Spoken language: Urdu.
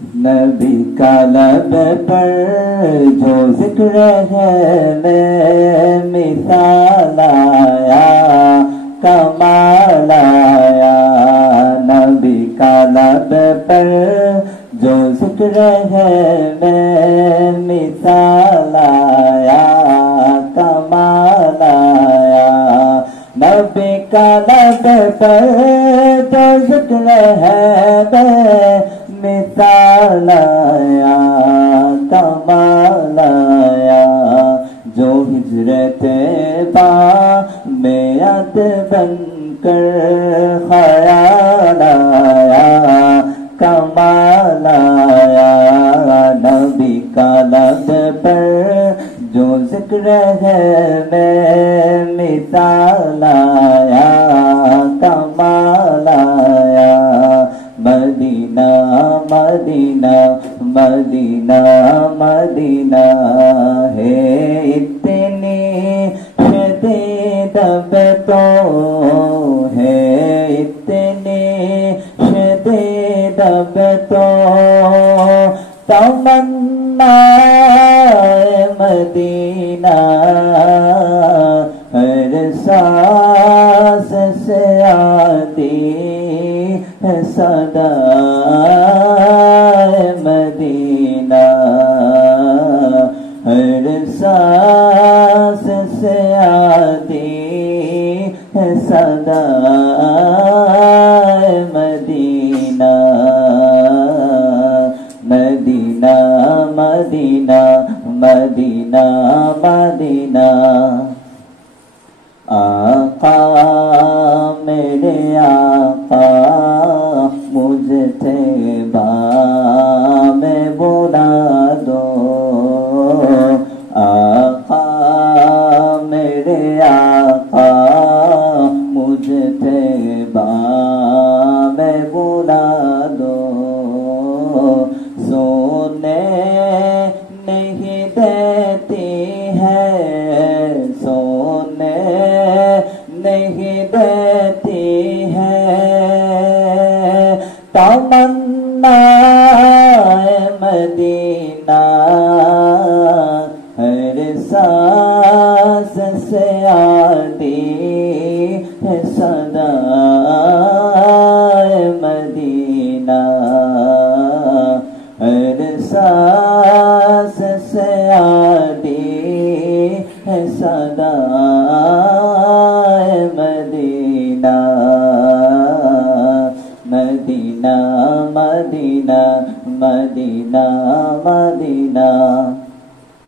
نبی کا لب پر جو ذکر ہے میں مثال آیا کمال آیا نبی کا لب پر جو ذکر ہے میں مثال آیا کمال آیا نبی کا لب پر جو ذکر ہے میں مثال آیا کمال آیا جو ہجرت طیبہ میں یاد بن کر خیال آیا کمال آیا نبی کا لب پر جو ذکر ہے میں مثال آیا کمال آیا مدینہ مدینہ مدینہ مدینہ ہے اتنی شدید اب تو ہے اتنی شدید اب تو تمنا مدینہ ہر سانس سے آتی ہے صدا مدینہ ہر سانس سے آتی ہے صدا مدینہ مدینہ مدینہ مدینہ مدینہ آقا میرے آقا مجھے طیبہ میں بلا دو آقا میرے آقا مجھے طیبہ میں بلا دو سونے نہیں دیتی ہے سونے نہیں دیتی ہے تمنا مدینہ ہر سانس سے آتی ہے صدا مدینہ ہر سانس سے آتی ہے صدا مدینہ مدینہ مدینہ مدینہ مدینہ